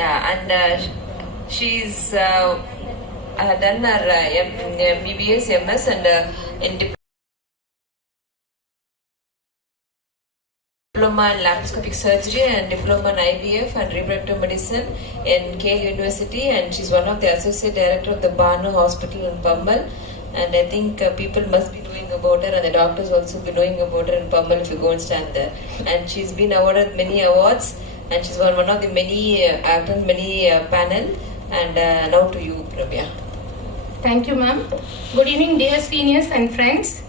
Yeah, and she's done her MBBS, MS, and in diploma in laparoscopic surgery and diploma in IVF and reproductive medicine in Yale University, and she's one of the associate director of the Banu Hospital in Pammal. And I think people must be knowing about her, and the doctors also be knowing about her in Pammal if you go and stand there. And she's been awarded many awards, and she's one of the many panel. And now to you, Pravya. Thank you, ma'am. Good evening, dear seniors and friends.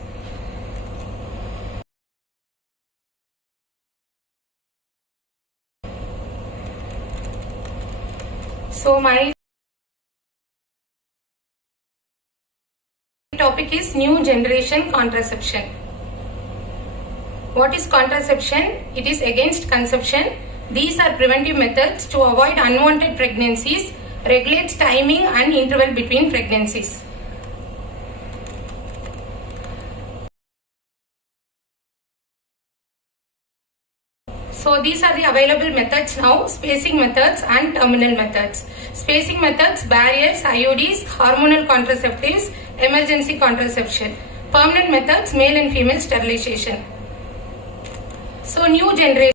So my topic is new generation contraception. What is contraception? It is against conception. These are preventive methods to avoid unwanted pregnancies, regulates timing and interval between pregnancies. So these are the available methods now: spacing methods and terminal methods. Spacing methods: barriers, IUDs, hormonal contraceptives, emergency contraception. Permanent methods: male and female sterilization. So new generation.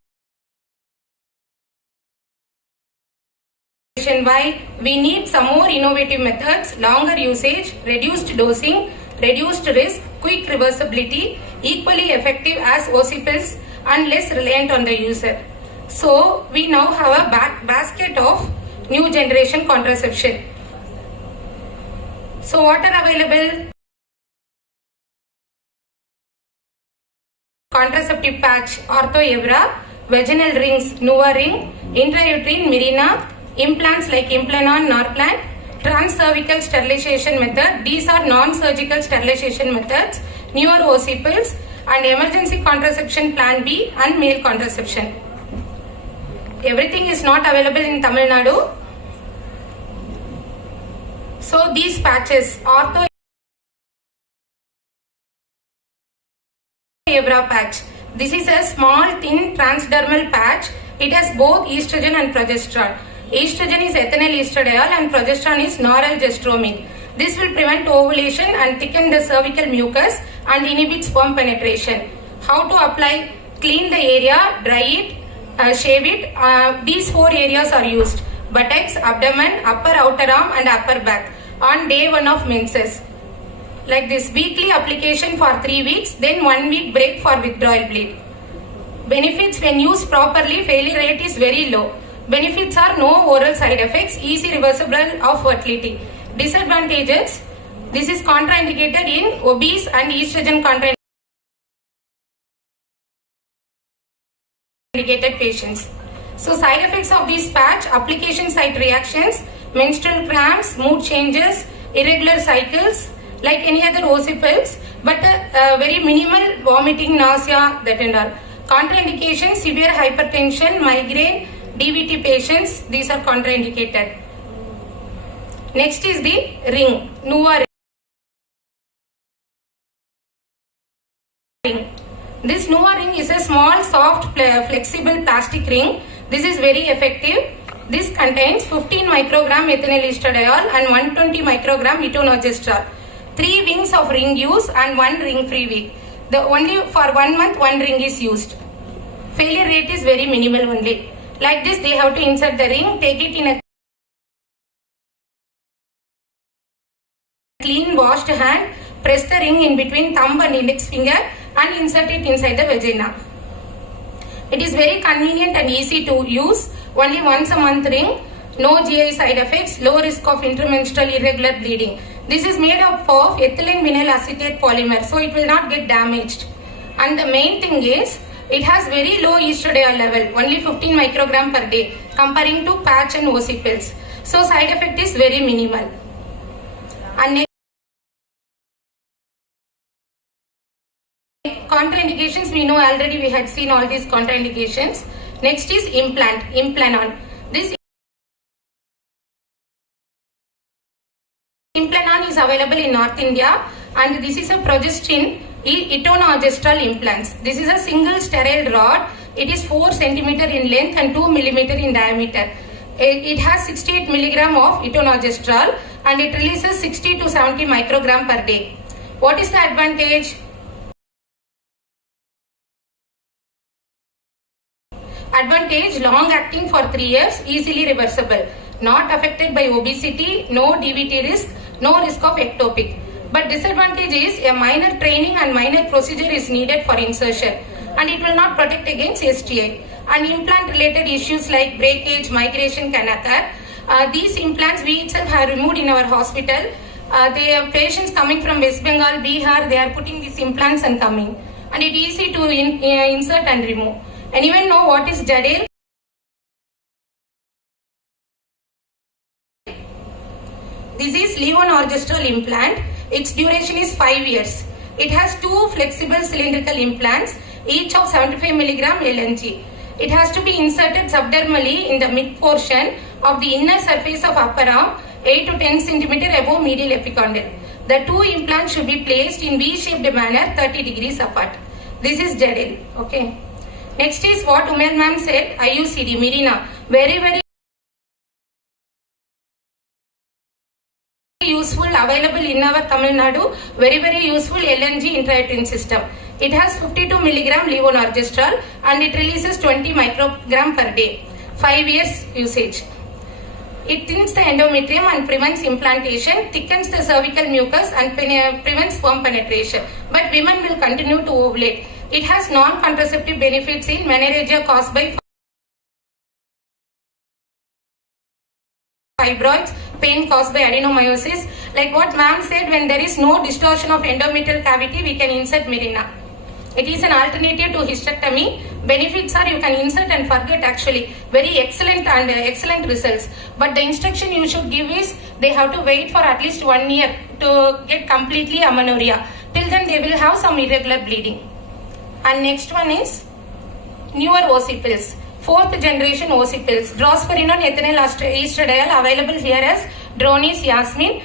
Why? We need some more innovative methods: longer usage, reduced dosing, reduced risk, quick reversibility, equally effective as OC pills, and less reliant on the user. So we now have a basket of new generation contraception. So what are available? Contraceptive patch, Ortho Evra, vaginal rings, NuvaRing, intrauterine Mirena, implants like Implanon, Norplant, transcervical sterilization method. These are non-surgical sterilization methods, newer OC pills, and emergency contraception plan B and male contraception. Everything is not available in Tamil Nadu. So these patches, Ortho Evra patch. This is a small thin transdermal patch. It has both estrogen and progesterone. Estrogen is ethinyl estradiol and progesterone is norelgestromin. This will prevent ovulation and thicken the cervical mucus and inhibit sperm penetration. How to apply? Clean the area, dry it, shave it. These 4 areas are used: buttocks, abdomen, upper outer arm and upper back on day 1 of menses. Like this, weekly application for 3 weeks, then 1 week break for withdrawal bleed. Benefits: when used properly, failure rate is very low. Benefits are no oral side effects, easy reversible of fertility. Disadvantages: this is contraindicated in obese and estrogen contraindicated patients. So side effects of this patch: application site reactions, menstrual cramps, mood changes, irregular cycles like any other OC pills, but very minimal vomiting, nausea, that and all. Contraindications: severe hypertension, migraine, DVT patients, these are contraindicated. Next is the ring, NuvaRing. This NuvaRing is a small, soft, flexible plastic ring. This is very effective. This contains 15 microgram ethinyl estradiol and 120 microgram etonogestrel. 3 wings of ring use and 1 ring free week. Only for 1 month 1 ring is used. Failure rate is very minimal only. Like this, they have to insert the ring, take it in a clean washed hand, press the ring in between thumb and index finger and insert it inside the vagina. It is very convenient and easy to use. Only once a month ring, no GI side effects, low risk of intermenstrual irregular bleeding. This is made up of ethylene vinyl acetate polymer, so it will not get damaged. And the main thing is, it has very low estradiol level, only 15 microgram per day, comparing to patch and OC pills. So side effect is very minimal. And contraindications, we know already, we had seen all these contraindications. Next is implant, Implanon. This Implanon is available in North India, and this is a progestin etonogestrel implants. This is a single sterile rod. It is 4 cm in length and 2 mm in diameter. It has 68 milligram of etonogestrel and it releases 60 to 70 microgram per day. What is the advantage? Advantage, long acting for 3 years, easily reversible, not affected by obesity, no DVT risk, no risk of ectopic. But disadvantage is a minor training and minor procedure is needed for insertion and it will not protect against STI. And implant related issues like breakage, migration can occur. These implants we itself have removed in our hospital. They have patients coming from West Bengal, Bihar, they are putting these implants and coming. And it is easy to insert and remove. Anyone know what is Jadel? This is levonorgestrel implant. Its duration is 5 years. It has 2 flexible cylindrical implants, each of 75 milligram LNG. It has to be inserted subdermally in the mid portion of the inner surface of upper arm, 8 to 10 cm above medial epicondyle. The 2 implants should be placed in V-shaped manner 30 degrees apart. This is Jadel. Okay. Next is what Umair ma'am said, IUCD, Mirena. Very useful, available in our Tamil Nadu. Very useful LNG intrauterine system. It has 52 milligram levonorgestrel and it releases 20 microgram per day. 5 years usage. It thins the endometrium and prevents implantation, thickens the cervical mucus and prevents sperm penetration. But women will continue to ovulate. It has non-contraceptive benefits in menorrhagia caused by fibroids, pain caused by adenomyosis. Like what ma'am said, when there is no distortion of endometrial cavity, we can insert Mirena. It is an alternative to hysterectomy. Benefits are you can insert and forget actually. Very excellent and excellent results. But the instruction you should give is they have to wait for at least 1 year to get completely amenorrhea. Till then they will have some irregular bleeding. And next one is newer OC pills. 4th generation OC pills. Drosperinone ethinyl estradiol available here as Dronis Yasmin.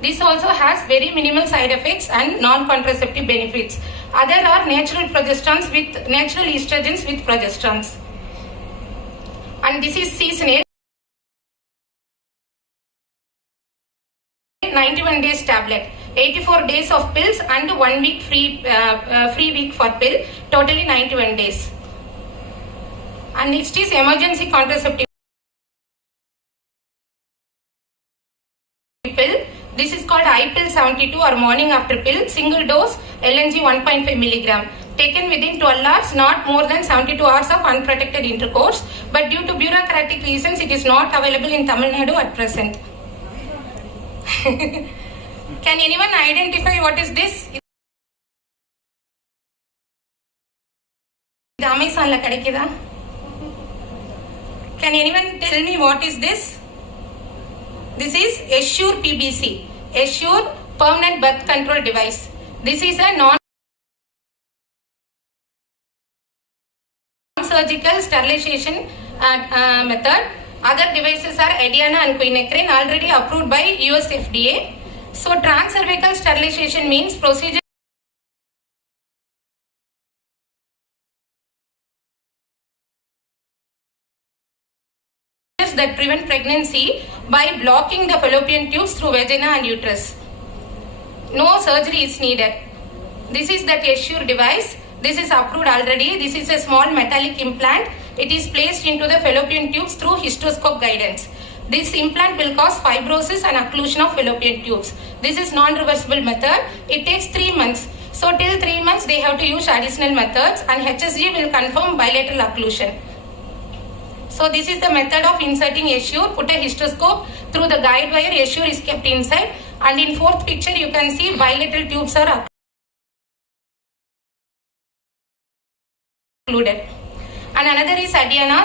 This also has very minimal side effects and non-contraceptive benefits. Other are natural progesterones with natural estrogens with progesterones. And this is seasonal. 91 days tablet, 84 days of pills and 1 week free week for pill, totally 91 days. And next is emergency contraceptive pill. This is called iPill 72 or morning after pill, single dose LNG 1.5 milligram. Taken within 12 hours, not more than 72 hours of unprotected intercourse. But due to bureaucratic reasons, it is not available in Tamil Nadu at present. Can anyone identify what is this? Amazon la kadikida. Can anyone tell me what is this? This is Assure PBC, Assure Permanent Birth Control Device. This is a non-surgical sterilization method. Other devices are Ediana and Quinacridine, already approved by US FDA. So transcervical sterilization means procedure that prevent pregnancy by blocking the fallopian tubes through vagina and uterus. No surgery is needed. This is that Assure device. This is approved already. This is a small metallic implant. It is placed into the fallopian tubes through histoscope guidance. This implant will cause fibrosis and occlusion of fallopian tubes. This is non-reversible method. It takes 3 months. So till 3 months they have to use additional methods and HSG will confirm bilateral occlusion. So this is the method of inserting Assure. Put a histoscope through the guide wire. Assure is kept inside. And in 4th picture you can see bilateral tubes are occluded. And another is Adiana,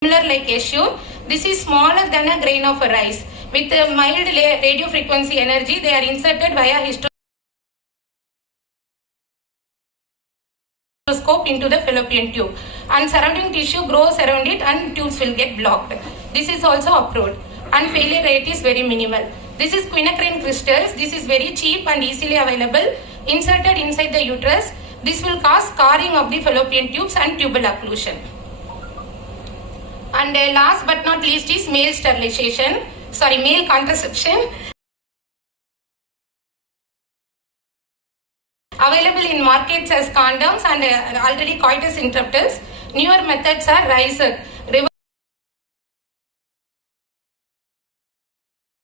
similar like Assure. This is smaller than a grain of a rice. With a mild radio frequency energy, they are inserted via histoscope into the fallopian tube. And surrounding tissue grows around it and tubes will get blocked. This is also approved. And failure rate is very minimal. This is quinacrine crystals. This is very cheap and easily available. Inserted inside the uterus. This will cause scarring of the fallopian tubes and tubal occlusion. And last but not least is male contraception. Available in markets as condoms and already coitus interrupters. Newer methods are RISER,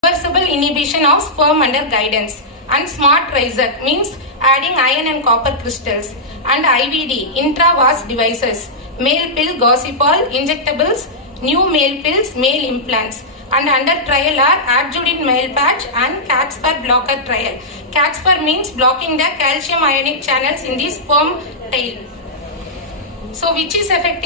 reversible inhibition of sperm under guidance, and Smart RISER means adding iron and copper crystals, and IVD, intravas devices, male pill Gossypol, injectables, new male pills, male implants, and under trial are adjuvant male patch and Caxper blocker trial. Caxper means blocking the calcium ionic channels in the sperm tail. So which is effective?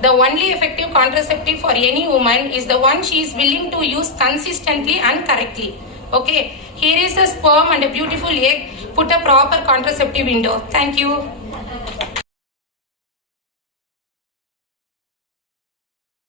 The only effective contraceptive for any woman is the one she is willing to use consistently and correctly. Okay, here is a sperm and a beautiful egg. Put a proper contraceptive window. Thank you.